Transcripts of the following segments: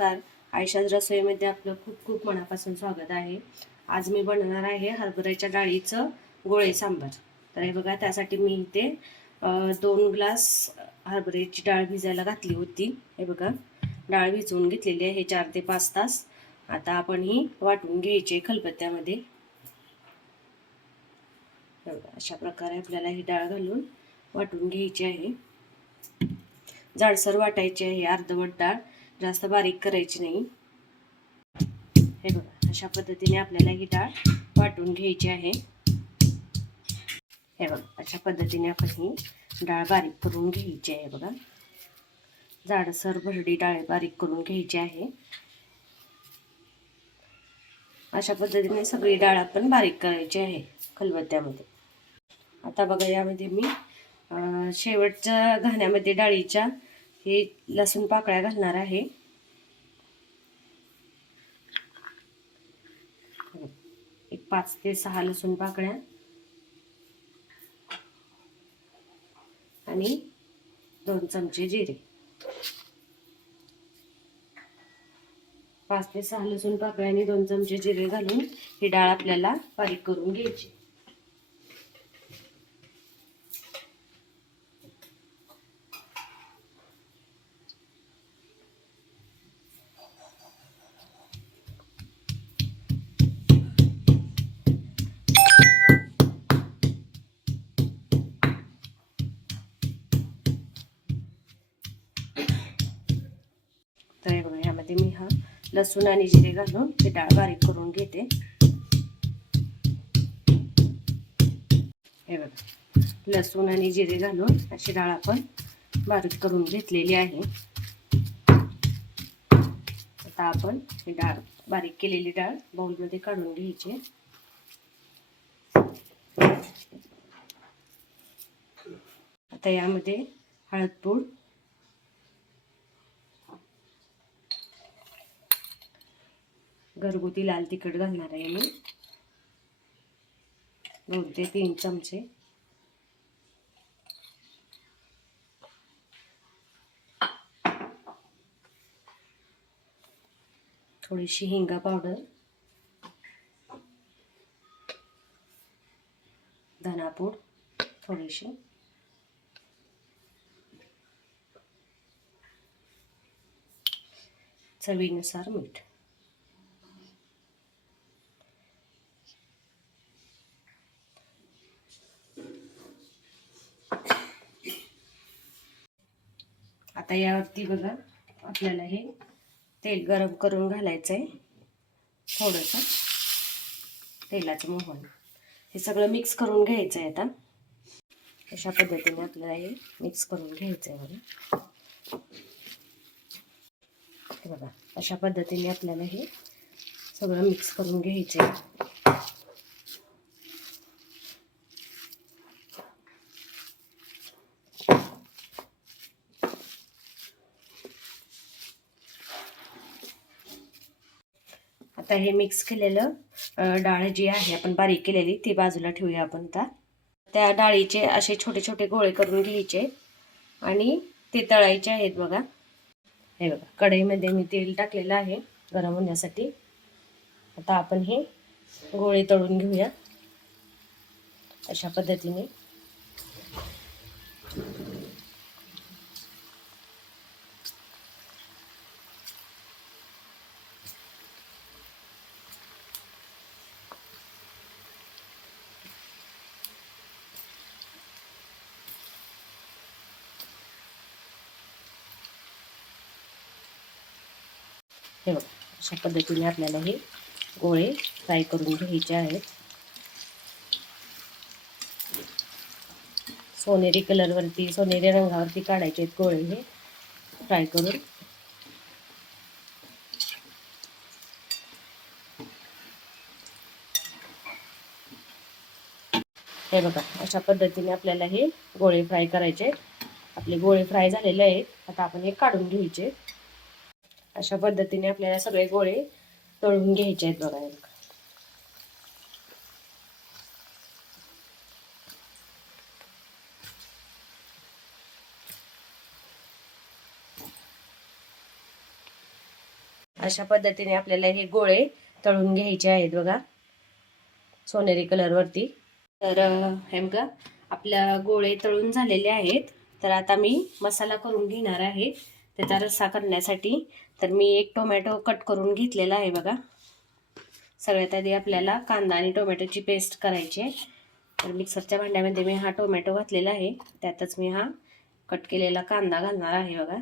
नमस्कार. आयशाज रसोईमध्ये आपलं खूप खूप मनापासून स्वागत आहे. आज मी बनवणार आहे हरभऱ्याच्या डाळीचं गोळे सांबार. तर हे बघा, त्यासाठी मी इथे 2 ग्लास हरभऱ्याची डाळ भिजायला घातली होती. हे बघा, डाळ भिजवून घेतलेली आहे 4 ते 5 तास. आता आपण ही वाटून घ्यायची आहे खलबत्त्यामध्ये. अशा प्रकारे आपल्याला ही डाळ घालून वाटून घ्यायची आहे. जाडसर वाटायची आहे अर्धवट डाळ, जास्त बारीक करायची नाही. हे बघा, अशा पद्धतीने आपल्याला ही डाळ वाटून घ्यायची आहे. हे बघा, अशा पद्धतीने आपण ही डाळ बारीक करून घ्यायची आहे. बघा, जाडसर भरडी डाळ बारीक करून घ्यायची आहे. अशा पद्धतीने सगळी डाळ आपण बारीक करायची आहे खलबत्त्यामध्ये. आता बघा, यामध्ये मी शेवटच्या घाण्यामध्ये डाळीच्या हे लसूण पाकळ्या घालणार आहे. एक 5 ते 6 लसूण पाकळ्या आणि 2 चमचे जिरे. 5 ते 6 लसूण पाकळ्या आणि 2 चमचे जिरे घालून ही डाळ आपल्याला बारीक करून घ्यायची. तर हे बघा, यामध्ये मी लसूण आणि जिरे घालून ही डाळ बारीक करून घेते. हे बघा, लसूण आणि जिरे घालून अशी डाळ आपण बारीक करून घेतलेली आहे. आता आपण ही डाळ बारीक केलेली डाळ बाउलमध्ये काढून घ्यायची. आता यामध्ये हळद पूड, घरगुती लाल तिखट घालणार आहे मी 2 ते 3 चमचे. थोडीशी हिंगा पावडर, धनापूड थोडीशी, चवीनुसार मीठ. आता यावरती बघा, आपल्याला हे तेल गरम करून घालायचं आहे. थोडंसं तेलाचं मोहन, हे सगळं मिक्स करून घ्यायचं आहे. आता अशा पद्धतीने आपल्याला हे मिक्स करून घ्यायचं आहे. बघा, अशा पद्धतीने आपल्याला हे सगळं मिक्स करून घ्यायचं आहे. आता हे मिक्स केलेलं डाळ जी आहे आपण बारीक केलेली ती बाजूला ठेवूया आपण. आता त्या डाळीचे असे छोटे छोटे गोळे करून घ्यायचे आणि ते तळायचे आहेत. बघा, हे बघा, कढईमध्ये मी तेल टाकलेलं आहे गरम होण्यासाठी. आता आपण हे गोळे तळून घेऊया अशा पद्धतीने. हे बघा, अशा पद्धतीने आपल्याला हे गोळे फ्राय करून घ्यायचे आहेत. सोनेरी कलरवरती, सोनेरी रंगावरती काढायचे आहेत गोळे हे फ्राय करून. हे बघा, अशा पद्धतीने आपल्याला हे गोळे फ्राय करायचे. आपले गोळे फ्राय झालेले आहेत. आता आपण हे काढून घ्यायचे. अशा पद्धतीने आपल्याला सगळे गोळे तळून घ्यायचे आहेत. बघा, अशा पद्धतीने आपल्याला हे गोळे तळून घ्यायचे आहेत बघा, सोनेरी कलरवरती. तर हे बघा आपल्या गोळे तळून झालेले आहेत. तर आता मी मसाला करून घेणार आहे त्याचा रस्सा करण्यासाठी. तर मी एक टोमॅटो कट करून घेतलेला आहे बघा. सगळ्यात आधी आपल्याला कांदा आणि टोमॅटोची पेस्ट करायची आहे. तर मिक्सरच्या भांड्यामध्ये मी हा टोमॅटो घातलेला आहे, त्यातच मी हा कट केलेला कांदा घालणार आहे बघा.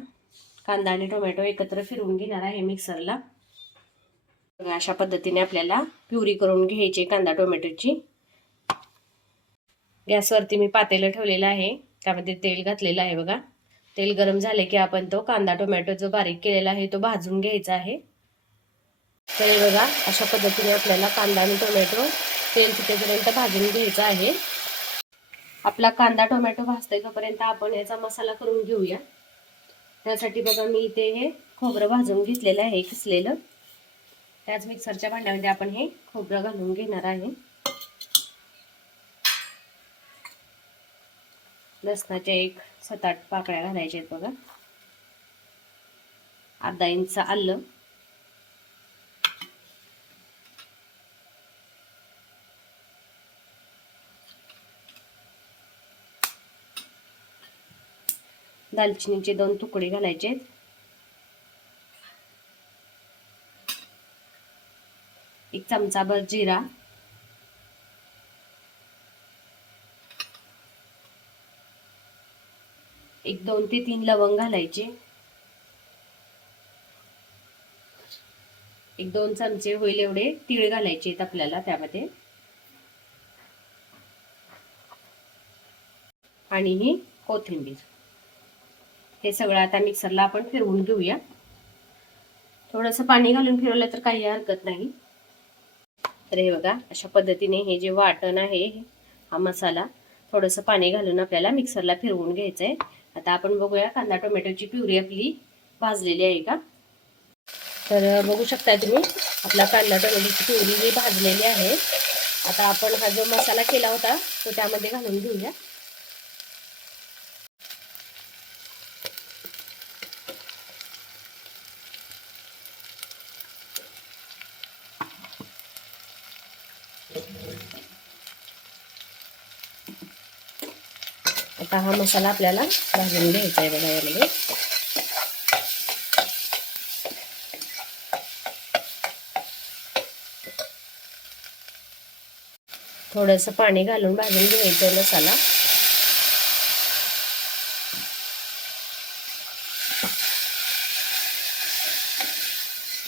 कांदा आणि टोमॅटो एकत्र फिरवून घेणार आहे मिक्सरला. बघा अशा पद्धतीने आपल्याला प्युरी करून घ्यायची कांदा टोमॅटोची. गॅसवरती मी पातेलं ठेवलेलं आहे, त्यामध्ये तेल घातलेलं आहे बघा. तेल गरम झाले की आपण तो कांदा टोमॅटो जो बारीक केलेला आहे तो भाजून घ्यायचा आहे. तर बघा अशा पद्धतीने आपल्याला कांदा आणि टोमॅटो तेल सुटेपर्यंत भाजून घ्यायचा आहे. आपला कांदा टोमॅटो भाजतोय तोपर्यंत आपण याचा मसाला करून घेऊया. त्यासाठी बघा मी इथे हे खोबरं भाजून घेतलेलं आहे किसलेलं. त्याच मिक्सरच्या भांड्यामध्ये आपण हे खोबरं घालून घेणार आहे. लसणाच्या एक 7-8 पाकळ्या घालायच्या आहेत बघा. अर्धा इंच आलं, दालचिनीचे 2 तुकडे घालायचे, एक चमचाभर जिरा, एक 2 ते 3 लवंग घालायचे, एक 2 चमचे होईल एवढे तीळ घालायचे आहेत आपल्याला त्यामध्ये, आणि ही कोथिंबीर. हे सगळं आता मिक्सरला आपण फिरवून घेऊया. थोडंसं पाणी घालून फिरवलं तर काही हरकत नाही. तर हे बघा अशा पद्धतीने हे जे वाटण आहे हा मसाला थोडंसं पाणी घालून आपल्याला मिक्सरला फिरवून घ्यायचं आहे. आता आपण बघूया कांदा टोमॅटोची प्युरी आपली भाजलेली आहे का. तर बघू शकता तुम्ही आपला कांदा टोमॅटोची प्युरी ही भाजलेली आहे. आता आपण हा जो मसाला केला होता तो त्यामध्ये घालून घेऊया. आता हा मसाला आपल्याला भाजून घ्यायचा आहे बघा यामध्ये. थोडंसं पाणी घालून भाजून घ्यायचा मसाला.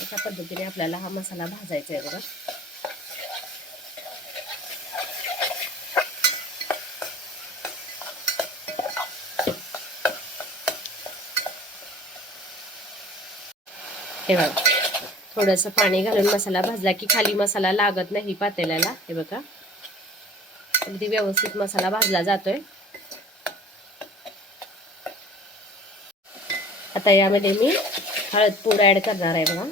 अशा पद्धतीने आपल्याला हा मसाला भाजायचा आहे बघा. हे बघा थोडंसं पाणी घालून मसाला भाजला की खाली मसाला लागत नाही पातेल्याला. हे बघा अगदी व्यवस्थित मसाला भाजला जातोय. आता यामध्ये मी हळद पूड ऍड करणार आहे बघा.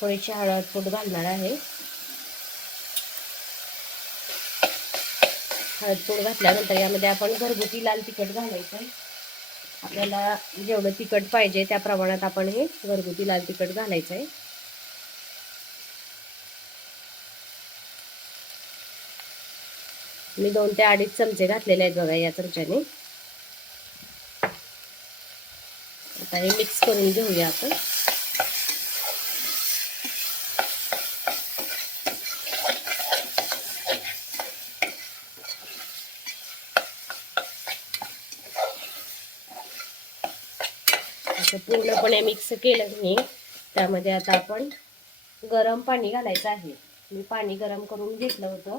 थोडीशी हळद पूड घालणार आहे. हळद पूड घातल्यानंतर यामध्ये आपण घरगुती लाल तिखट घालायचं आहे. आपल्याला जेवढं तिखट पाहिजे त्या प्रमाणात आपण हे घरगुती लाल तिखट घालायचं आहे. मी 2 ते 2.5 चमचे घातलेले आहेत बघा या चमच्याने. आता हे मिक्स करून घेऊया आपण. असं पूर्णपणे मिक्स केलं की त्यामध्ये आता आपण गरम पाणी घालायचं आहे. मी पाणी गरम करून घेतलं होतं.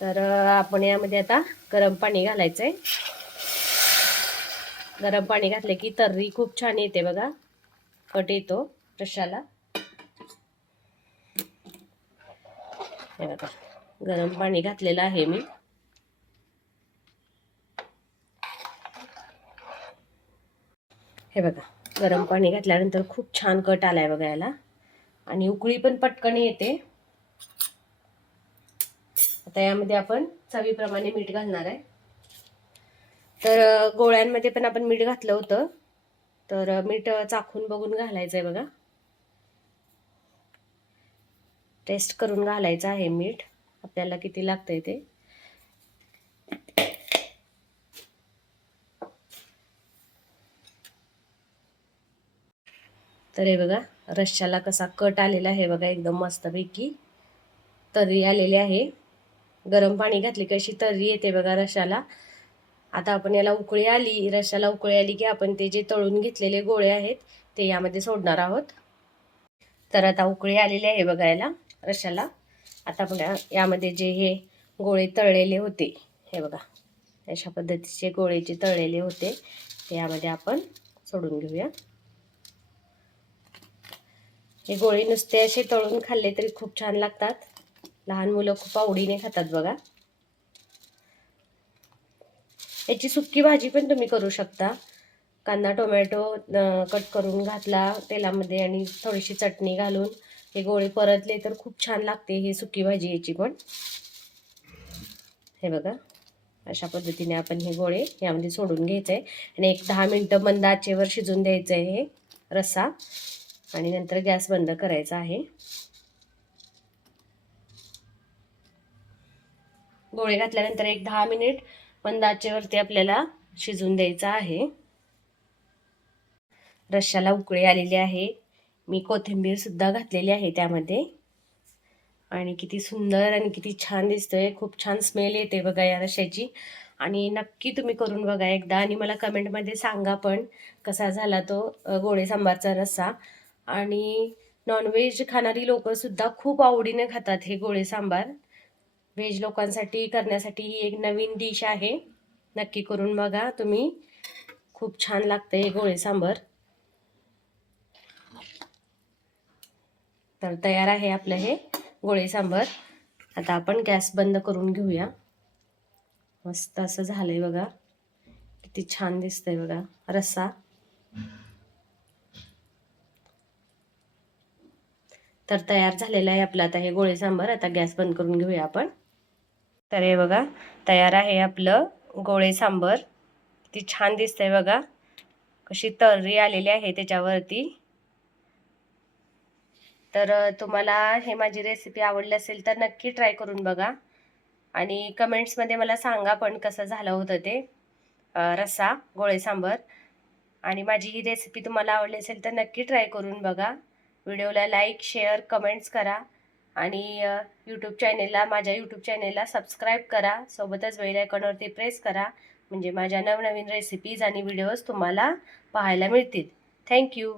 तर आपण यामध्ये आता गरम पाणी घालायचंय. गरम पाणी घातले की तर्री खूप छान येते बघा, कट येतो रश्शाला. हे बघा गरम पाणी घातलेलं आहे मी. हे बघा गरम पाणी घातल्यानंतर खूप छान कट आलाय बघा याला, आणि उकळी पण पटकन येते. आता यामध्ये आपण चवीप्रमाणे मीठ घालणार आहे. तर गोळ्यांमध्ये पण आपण मीठ घातलं होतं. तर मीठ चाखून बघून घालायचं आहे बघा, टेस्ट करून घालायचं आहे मीठ आपल्याला किती लागतंय ते. तर हे बघा रश्श्याला कसा कट आलेला आहे बघा, एकदम मस्तपैकी तर्री आलेली आहे. गरम पाणी घातली की अशी तर्री येते बघा रश्श्याला. आता आपण याला उकळी आली, रश्श्याला उकळी आली की आपण ते जे तळून घेतलेले गोळे आहेत ते यामध्ये सोडणार आहोत. तर आता उकळी आलेली आहे बघा याला रश्श्याला. आता आपण यामध्ये जे हे गोळे तळलेले होते, हे बघा अशा पद्धतीचे गोळे जे तळलेले होते ते यामध्ये आपण सोडून घेऊया. हे गोळे नुसते असे तळून खाल्ले तरी खूप छान लागतात. लहान मुलं खूप आवडीने खातात बघा. याची सुक्की भाजी पण तुम्ही करू शकता. कांदा टोमॅटो कट करून घातला तेलामध्ये आणि थोडीशी चटणी घालून हे गोळे परतले तर खूप छान लागते ही सुक्की भाजी याची पण. हे बघा अशा पद्धतीने आपण हे गोळे यामध्ये सोडून घ्यायचे आणि एक 10 मिनिटं मंद आचेवर शिजून द्यायचं आहे हे रस्सा आणि नंतर गॅस बंद करायचा आहे. गोळे घातल्यानंतर एक 10 मिनिट मंद आचेवरती आपल्याला शिजून द्यायचं आहे. रश्श्याला उकळी आलेली आहे. मी कोथिंबीर सुद्धा घातलेली आहे त्यामध्ये आणि किती सुंदर आणि किती छान दिसतोय. खूप छान स्मेल येते बघा या रश्श्याची. आणि नक्की तुम्ही करून बघा एकदा आणि मला कमेंटमध्ये सांगा पण कसा झाला तो गोळे सांबारचा रस्सा. आणि नॉनव्हेज खाणारी लोक सुद्धा खूप आवडीने खातात हे गोळे सांबार. व्हेज लोकांसाठी करण्यासाठी ही एक नवीन डिश आहे. नक्की करून बघा तुम्ही, खूप छान लागते हे गोळे सांबार. तर तयार आहे आपलं हे गोळे सांबार. आता आपण गॅस बंद करून घेऊया. मस्त असं झालंय बघा, किती छान दिसतंय बघा रस्सा. तर तयार झालेलं आहे आपलं आता हे गोळे सांबार. आता गॅस बंद करून घेऊया आपण. तर हे बघा तयार आहे आपलं गोळे सांबार. किती छान दिसतंय बघा, कशी तर्री आलेली आहे त्याच्यावरती. तर तुम्हाला हे माझी रेसिपी आवडली असेल तर नक्की ट्राय करून बघा आणि कमेंट्समध्ये मला सांगा पण कसं झालं होतं ते रस्सा गोळे सांबार. आणि माझी ही रेसिपी तुम्हाला आवडली असेल तर नक्की ट्राय करून बघा. व्हिडिओला लाईक शेअर कमेंट्स करा आणि माझ्या यूट्यूब चॅनेलला सबस्क्राईब करा. सोबतच बेल आयकॉनवरती प्रेस करा म्हणजे माझ्या नवनवीन रेसिपीज आणि व्हिडिओज तुम्हाला पाहायला मिळतील. थँक्यू.